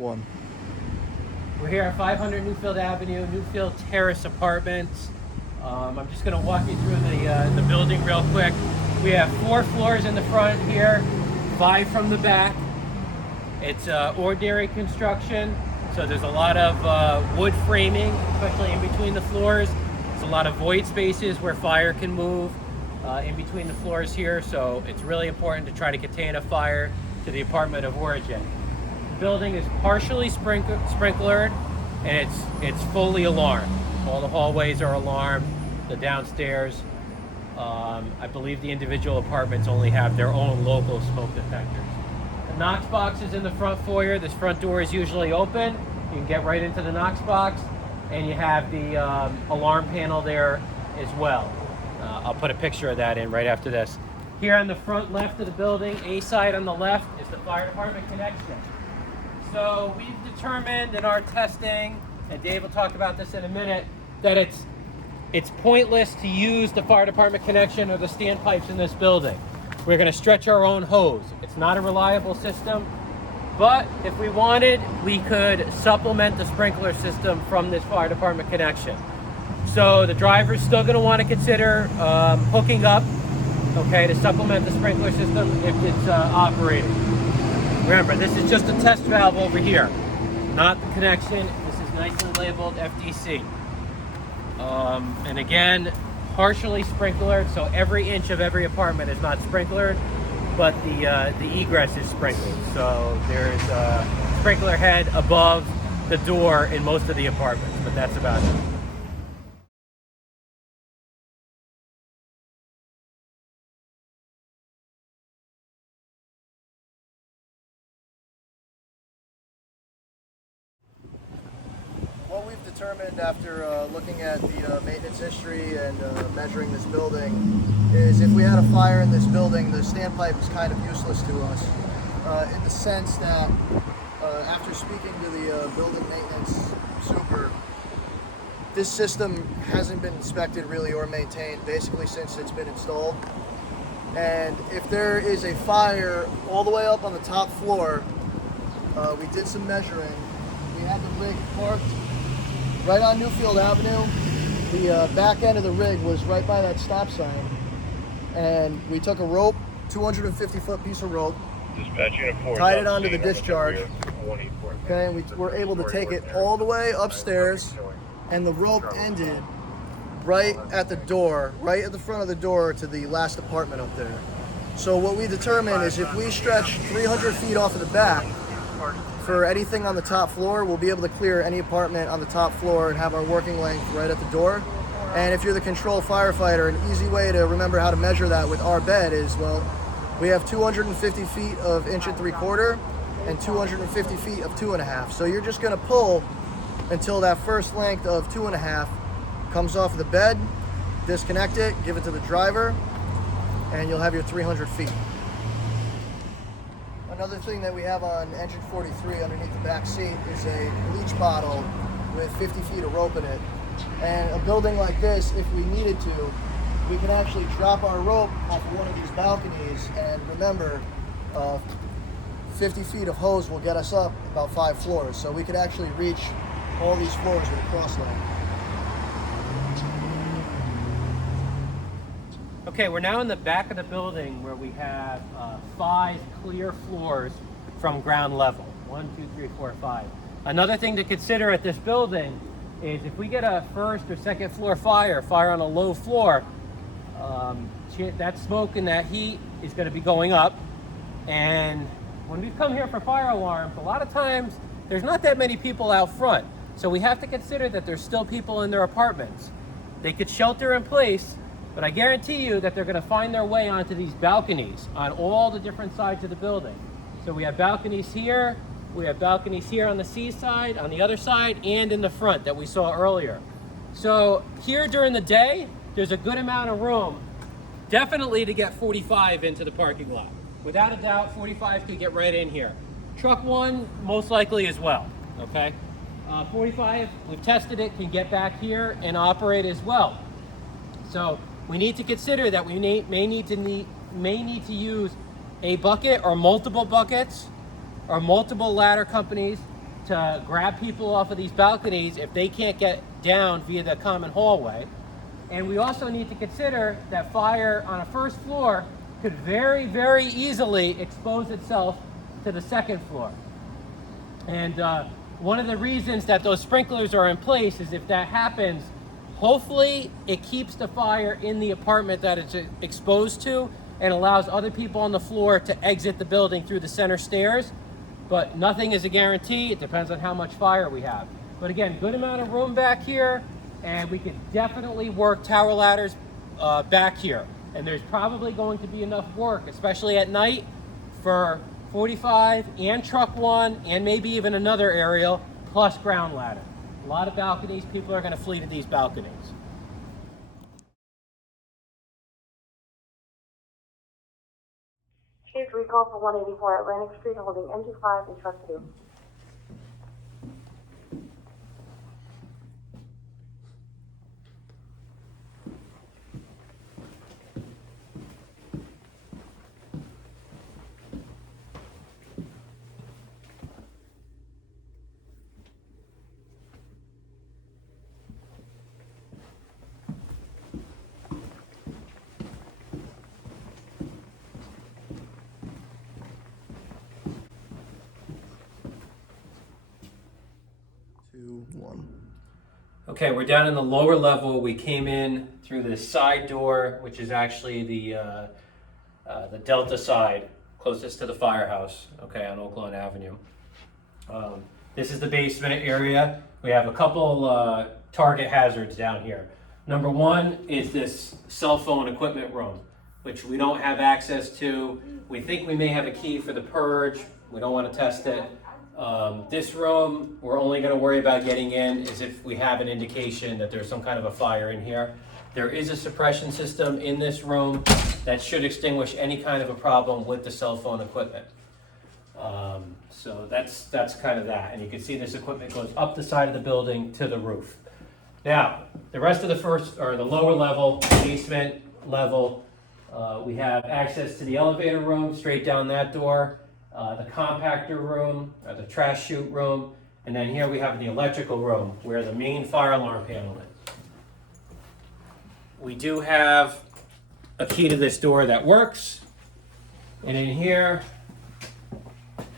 one. We're here at 500 Newfield Avenue, Newfield Terrace Apartments. I'm just going to walk you through the building real quick. We have 4 floors in the front here, 5 from the back. It's ordinary construction, so there's a lot of wood framing, especially in between the floors. There's a lot of void spaces where fire can move in between the floors here, so it's really important to try to contain a fire to the apartment of origin. The building is partially sprinklered, and it's fully alarmed. All the hallways are alarmed, the downstairs. I believe the individual apartments only have their own local smoke detectors. The Knox box is in the front foyer. This front door is usually open. You can get right into the Knox box, and you have the alarm panel there as well. I'll put a picture of that in right after this. Here on the front left of the building, A side on the left, is the fire department connection. So we've determined in our testing, and Dave will talk about this in a minute, that it's pointless to use the fire department connection or the standpipes in this building. We're going to stretch our own hose. It's not a reliable system, but if we wanted, we could supplement the sprinkler system from this fire department connection. So the driver's still going to want to consider hooking up, okay, to supplement the sprinkler system if it's operating. Remember, this is just a test valve over here, not the connection. This is nicely labeled FDC. And again, partially sprinklered, so every inch of every apartment is not sprinklered, but the egress is sprinkled. So there's a sprinkler head above the door in most of the apartments, but that's about it. What we've determined after looking at the maintenance history and measuring this building is if we had a fire in this building, the standpipe is kind of useless to us in the sense that after speaking to the building maintenance super, this system hasn't been inspected really or maintained basically since it's been installed. And if there is a fire all the way up on the top floor, we did some measuring. We had the rig parked right on Newfield Avenue. The back end of the rig was right by that stop sign. And we took a rope, 250-foot piece of rope, tied it onto the discharge. Okay, and we were able to take it all the way upstairs, and the rope ended right at the door, right at the front of the door to the last apartment up there. So what we determined is if we stretch 300 feet off of the back, for anything on the top floor, we'll be able to clear any apartment on the top floor and have our working length right at the door. And if you're the control firefighter, an easy way to remember how to measure that with our bed is, well, we have 250 feet of 1 3/4 and 250 feet of 2.5. So you're just gonna pull until that first length of 2.5 comes off the bed, disconnect it, give it to the driver, and you'll have your 300 feet. Another thing that we have on engine 43 underneath the back seat is a bleach bottle with 50 feet of rope in it. And a building like this, if we needed to, we can actually drop our rope off of one of these balconies, and remember, 50 feet of hose will get us up about 5 floors. So we could actually reach all these floors with a cross line. Okay, we're now in the back of the building where we have 5 clear floors from ground level. 1, 2, 3, 4, 5. Another thing to consider at this building is if we get a first or second floor fire on a low floor, that smoke and that heat is going to be going up. And when we've come here for fire alarms, a lot of times there's not that many people out front. So we have to consider that there's still people in their apartments. They could shelter in place, but I guarantee you that they're going to find their way onto these balconies on all the different sides of the building. So we have balconies here, we have balconies here on the C side, on the other side, and in the front that we saw earlier. So here during the day, there's a good amount of room, definitely to get 45 into the parking lot. Without a doubt, 45 could get right in here. Truck 1, most likely as well, okay? 45, we've tested it, can get back here and operate as well. So we need to consider that we may need to use a bucket or multiple buckets or multiple ladder companies to grab people off of these balconies if they can't get down via the common hallway. And we also need to consider that fire on a first floor could very, very easily expose itself to the second floor. And one of the reasons that those sprinklers are in place is if that happens, hopefully it keeps the fire in the apartment that it's exposed to and allows other people on the floor to exit the building through the center stairs. But nothing is a guarantee. It depends on how much fire we have. But again, good amount of room back here, and we could definitely work tower ladders back here. And there's probably going to be enough work, especially at night, for 45 and truck 1 and maybe even another aerial plus ground ladder. A lot of balconies, people are going to flee to these balconies. Received recall for 184 Atlantic Street holding MG5 and truck 2. Okay, we're down in the lower level. We came in through this side door, which is actually the Delta side, closest to the firehouse, okay, on Oak Lawn Avenue. This is the basement area. We have a couple target hazards down here. Number one is this cell phone equipment room, which we don't have access to. We think we may have a key for the purge. We don't want to test it. This room, we're only going to worry about getting in is if we have an indication that there's some kind of a fire in here. There is a suppression system in this room that should extinguish any kind of a problem with the cell phone equipment. So that's kind of that. And you can see this equipment goes up the side of the building to the roof. Now, the rest of the lower level, basement level, we have access to the elevator room straight down that door. The compactor room, the trash chute room, and then here we have the electrical room where the main fire alarm panel is. We do have a key to this door that works, and in here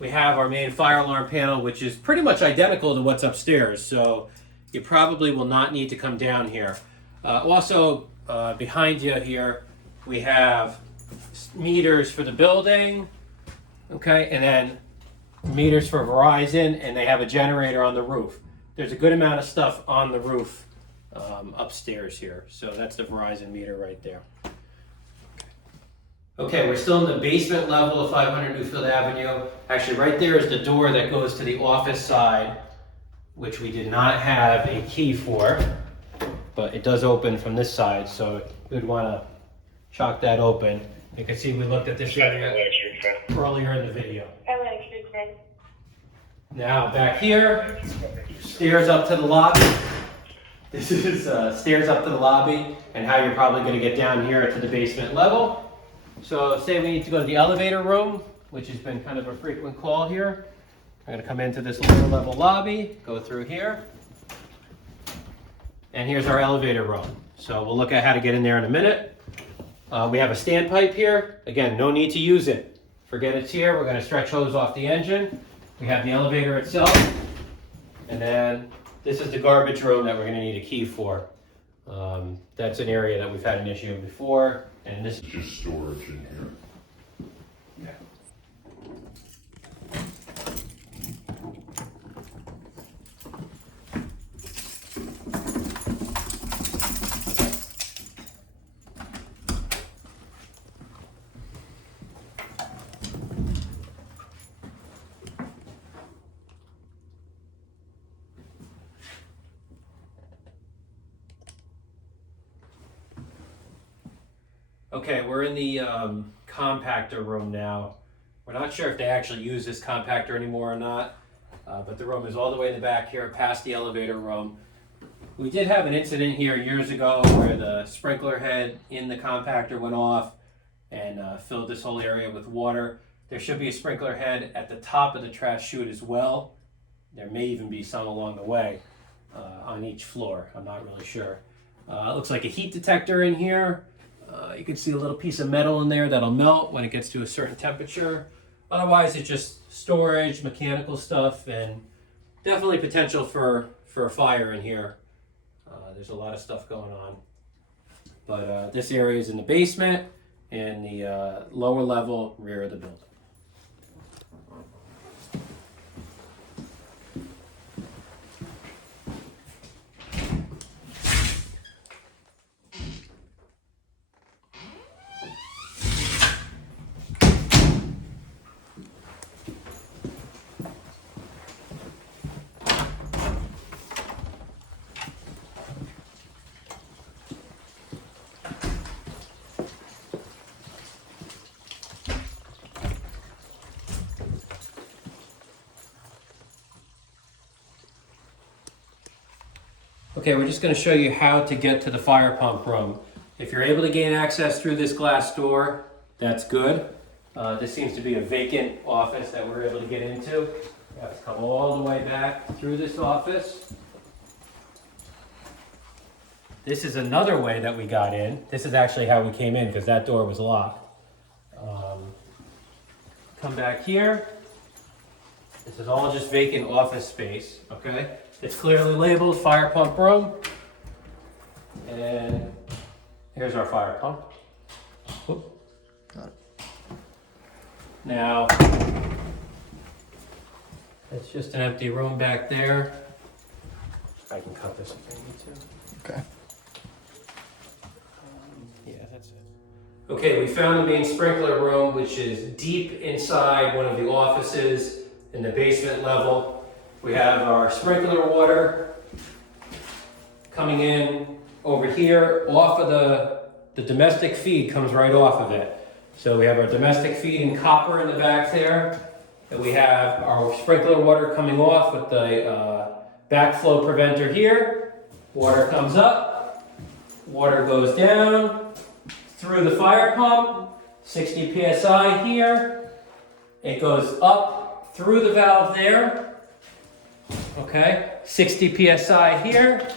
we have our main fire alarm panel, which is pretty much identical to what's upstairs, so you probably will not need to come down here. Also, behind you here, we have meters for the building, okay, and then meters for Verizon, and they have a generator on the roof. There's a good amount of stuff on the roof upstairs here. So that's the Verizon meter right there. Okay, we're still in the basement level of 500 Newfield Avenue. Actually, right there is the door that goes to the office side, which we did not have a key for, but it does open from this side, so we'd want to chalk that open. You can see we looked at this area earlier in the video. Now back here, stairs up to the lobby. This is stairs up to the lobby and how you're probably going to get down here to the basement level. So say we need to go to the elevator room, which has been kind of a frequent call here. I'm going to come into this lower level lobby, go through here, and here's our elevator room. So we'll look at how to get in there in a minute. We have a standpipe here. Again, no need to use it. Forget it's here. We're going to stretch hose off the engine. We have the elevator itself. And then this is the garbage room that we're going to need a key for. That's an area that we've had an issue before. And this is just storage in here. Okay. Okay, we're in the compactor room now. We're not sure if they actually use this compactor anymore or not, but the room is all the way in the back here, past the elevator room. We did have an incident here years ago where the sprinkler head in the compactor went off and filled this whole area with water. There should be a sprinkler head at the top of the trash chute as well. There may even be some along the way on each floor. I'm not really sure. It looks like a heat detector in here. You can see a little piece of metal in there that'll melt when it gets to a certain temperature. Otherwise, it's just storage, mechanical stuff, and definitely potential for a fire in here. There's a lot of stuff going on. But this area is in the basement and the lower level rear of the building. Okay, we're just going to show you how to get to the fire pump room. If you're able to gain access through this glass door, that's good. This seems to be a vacant office that we're able to get into. We have to come all the way back through this office. This is another way that we got in. This is actually how we came in because that door was locked. Come back here. This is all just vacant office space, okay? It's clearly labeled fire pump room. And here's our fire pump. Whoop. Got it. Now, it's just an empty room back there. I can cut this if I need to. Okay. Yeah, that's it. Okay, we found the main sprinkler room, which is deep inside one of the offices in the basement level. We have our sprinkler water coming in over here off of the domestic feed comes right off of it. So we have our domestic feed in copper in the back there. And we have our sprinkler water coming off with the backflow preventer here. Water comes up, water goes down through the fire pump, 60 PSI here. It goes up through the valve there. Okay, 60 PSI here,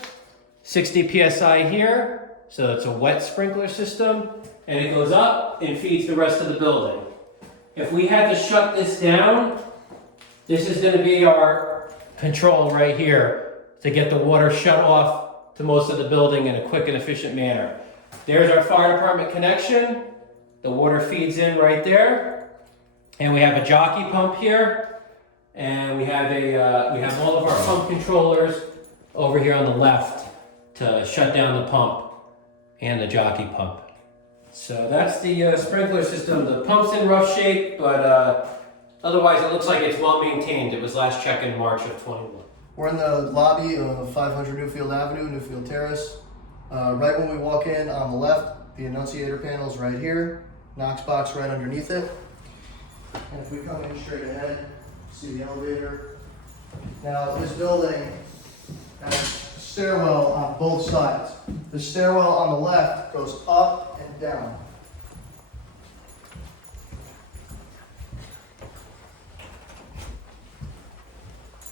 60 PSI here. So it's a wet sprinkler system, and it goes up and feeds the rest of the building. If we had to shut this down, this is going to be our control right here to get the water shut off to most of the building in a quick and efficient manner. There's our fire department connection. The water feeds in right there, and we have a jockey pump here. And we have all of our pump controllers over here on the left to shut down the pump and the jockey pump. So that's the sprinkler system. The pump's in rough shape, but otherwise it looks like it's well maintained. It was last checked in March of 21. We're in the lobby of 500 Newfield Avenue, Newfield Terrace. Right when we walk in on the left, the annunciator panel is right here. Knox box right underneath it. And if we come in straight ahead, see the elevator. Now this building has a stairwell on both sides. The stairwell on the left goes up and down.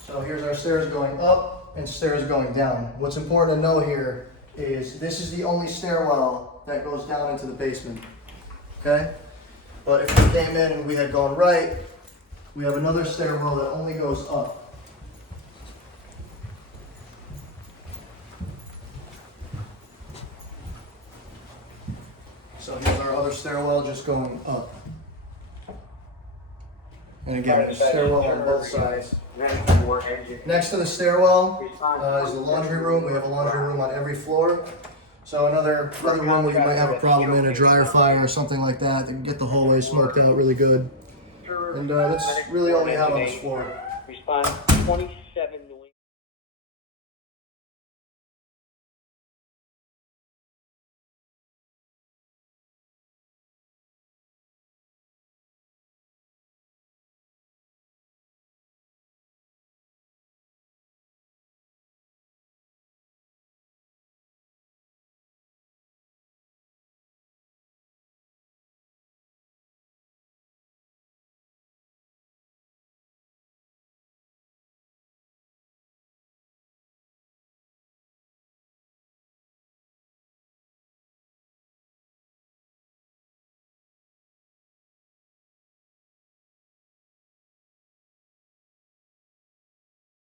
So here's our stairs going up and stairs going down. What's important to know here is this is the only stairwell that goes down into the basement, okay? But if we came in and we had gone right, we have another stairwell that only goes up. So here's our other stairwell just going up. And again, there's a stairwell on both sides. Next to the stairwell is the laundry room. We have a laundry room on every floor. So another room where you might have a problem in a dryer fire or something like that. They can get the hallway smoked out really good. And that's really all we have on this floor. Respond 26.